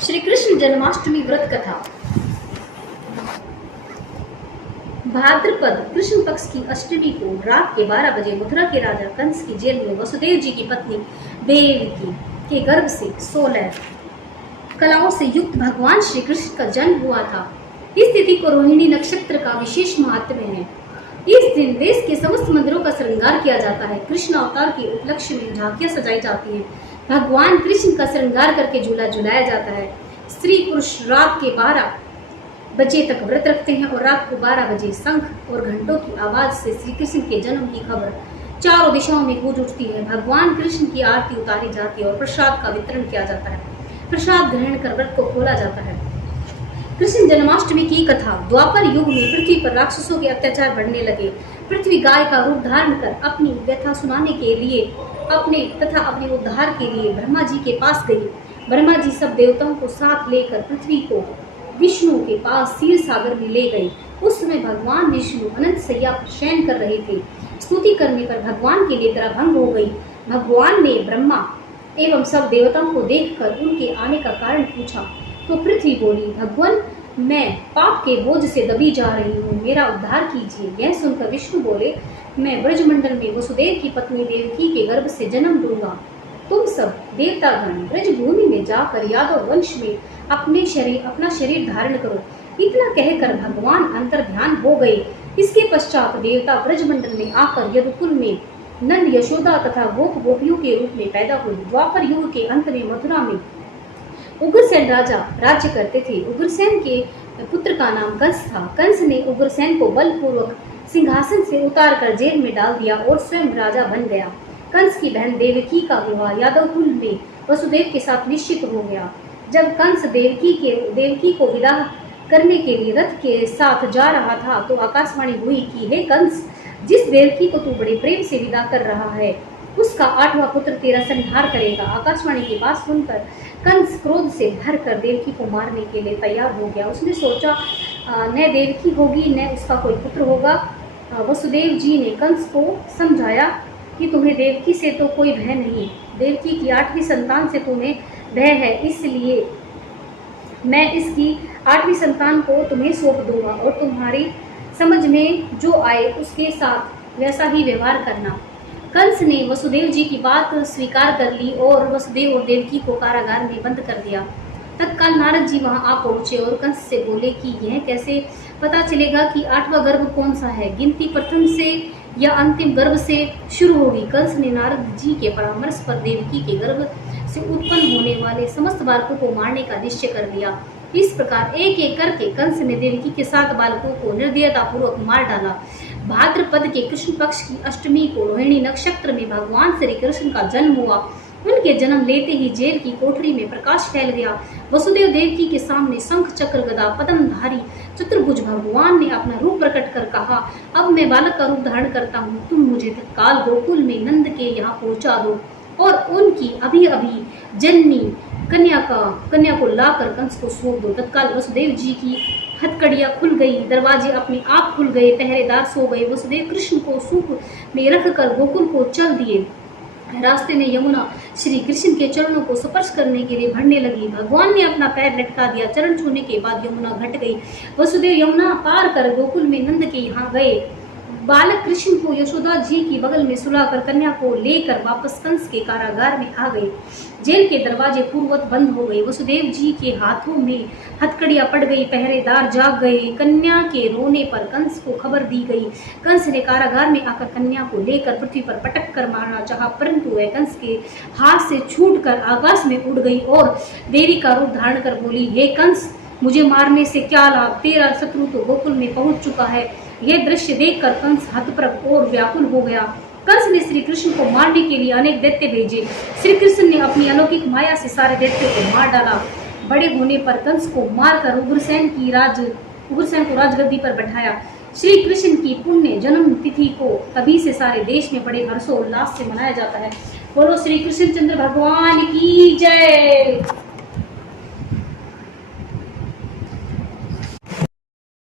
श्री कृष्ण जन्माष्टमी व्रत कथा। भाद्रपद कृष्ण पक्ष की अष्टमी को रात के 12 बजे मथुरा के राजा कंस की जेल में वसुदेव जी की पत्नी देवकी के गर्भ से 16 कलाओं से युक्त भगवान श्री कृष्ण का जन्म हुआ था। इस तिथि को रोहिणी नक्षत्र का विशेष महत्व है। इस दिन देश के समस्त मंदिरों का श्रृंगार किया जाता है। कृष्ण अवतार के उपलक्ष्य में झांकियां सजाई जाती हैं। भगवान कृष्ण का श्रृंगार करके झूला झुलाया जाता है। स्त्री पुरुष रात के 12 बजे तक व्रत रखते हैं और रात को 12 बजे शंख और घंटों की आवाज से श्री कृष्ण के जन्म की खबर चारों दिशाओं में गूंज उठती है। भगवान कृष्ण की आरती उतारी जाती है और प्रसाद का वितरण किया जाता है। प्रसाद ग्रहण कर व्रत को खोला जाता है। कृष्ण जन्माष्टमी की कथा। द्वापर युग में पृथ्वी पर राक्षसों के अत्याचार बढ़ने लगे। पृथ्वी गाय का रूप धारण कर अपनी व्यथा सुनाने के लिए अपने उद्धार के लिए ब्रह्मा जी के पास गई। ब्रह्मा जी सब देवताओं को साथ लेकर पृथ्वी को विष्णु के पास क्षीर सागर में ले गए। उस समय भगवान विष्णु अनंत शैया पर शयन कर रहे थे। स्तुति करने पर भगवान की निद्रा भंग हो गई। भगवान ने ब्रह्मा एवं सब देवताओं को देखकर उनके आने का कारण पूछा तो पृथ्वी बोली, भगवान मैं पाप के बोझ से दबी जा रही हूँ, मेरा उद्धार कीजिए। यह सुनकर विष्णु बोले, मैं ब्रजमंडल में वसुदेव की पत्नी देवकी के गर्भ से जन्म दूंगा। तुम सब देवतागण ब्रज भूमि में जाकर यादव वंश में अपना शरीर धारण करो। इतना कहकर भगवान अंतर ध्यान हो गए। इसके पश्चात देवता ब्रजमंडल में आकर यदुकुल में नंद यशोदा तथा गोप गोपियों के रूप में पैदा हुए। द्वापर युग के अंत में मथुरा में उग्रसेन राजा राज्य करते थे। उग्रसेन के पुत्र का नाम कंस था। कंस ने उग्रसेन को बलपूर्वक सिंहासन से उतारकर जेल में डाल दिया और स्वयं राजा बन गया। कंस की बहन देवकी का विवाह यादव कुल में वसुदेव के साथ निश्चित हो गया। जब कंस देवकी को विदा करने के लिए रथ के साथ जा रहा था तो आकाशवाणी हुई कि हे कंस, जिस देवकी को तू बड़े प्रेम से विदा कर रहा है उसका 8वां पुत्र तेरा संहार करेगा। आकाशवाणी की बात सुनकर कंस क्रोध से भरकर देवकी को मारने के लिए तैयार हो गया। उसने सोचा न देवकी होगी न उसका कोई पुत्र होगा। वसुदेव जी ने कंस को समझाया कि तुम्हें देवकी से तो कोई भय नहीं, देवकी की 8वीं संतान से तुम्हें भय है, इसलिए मैं इसकी 8वीं संतान को तुम्हें सौंप दूंगा और तुम्हारी समझ में जो आए उसके साथ वैसा ही व्यवहार करना। कंस ने वसुदेव जी की बात स्वीकार कर ली और वसुदेव और देवकी को कारागार में बंद कर दिया। तत्काल नारद जी वहां आ पहुंचे और कंस से बोले कि यह कैसे पता चलेगा कि 8वां गर्भ कौन सा है, गिनती प्रथम से या अंतिम गर्भ से शुरू होगी। कंस ने नारद जी के परामर्श पर देवकी के गर्भ से उत्पन्न होने वाले समस्त बालकों को मारने का निश्चय कर लिया। इस प्रकार एक एक करके कंस ने देवकी के 7 बालकों को निर्दयतापूर्वक मार डाला। भाद्रपद के कृष्ण पक्ष की अष्टमी को रोहिणी नक्षत्र में भगवान श्री कृष्ण का जन्म हुआ। उनके जन्म लेते ही जेल की कोठरी में प्रकाश फैल गया। वसुदेव देवकी के सामने शंख चक्र गदा पद्मधारी चतुर्भुज भगवान ने अपना रूप प्रकट कर कहा, अब मैं बालक का रूप धारण करता हूँ, तुम मुझे तत्काल गोकुल में नंद के यहाँ पहुँचा दो और उनकी अभी अभी जन्मी कन्या को लाकर कंस को सौंप दो। तत्काल वसुदेव जी की हथकड़ियां खुल गई, दरवाजे अपने आप खुल गए, पहरेदार सो गए। वसुदेव कृष्ण को सूप में रखकर गोकुल को चल दिए। रास्ते में यमुना श्री कृष्ण के चरणों को स्पर्श करने के लिए बढ़ने लगी। भगवान ने अपना पैर लटका दिया। चरण छूने के बाद यमुना घट गई। वसुदेव यमुना पार कर गोकुल में नंद के यहाँ गए। बालक कृष्ण को यशोदा जी की बगल में सुलाकर कन्या को लेकर वापस कंस के कारागार में आ गए। जेल के दरवाजे पूर्ववत बंद हो गए। वसुदेव जी के हाथों में हथकड़ियां पड़ गई, पहरेदार जाग गए। कन्या के रोने पर कंस को खबर दी गई। कंस ने कारागार में आकर कन्या को लेकर पृथ्वी पर पटक कर मारना चाहा, परंतु वह कंस के हाथ से छूटकर आकाश में उड़ गई और देवी का रूप धारण कर बोली, हे कंस, मुझे मारने से क्या लाभ, तेरा शत्रु तो गोकुल में पहुंच चुका है। यह दृश्य देखकर कंस हतप्रभ और व्याकुल हो गया। कंस ने श्री कृष्ण को मारने के लिए अनेक दैत्य भेजे। श्री कृष्ण ने अपनी अलौकिक माया से सारे दैत्यों को मार डाला। बड़े होने पर कंस को मारकर उग्रसेन को राजगद्दी पर बैठाया। श्री कृष्ण की पुण्य जन्म तिथि को तभी से सारे देश में बड़े हर्षोल्लास से मनाया जाता है। बोलो श्री कृष्ण चंद्र भगवान की जय।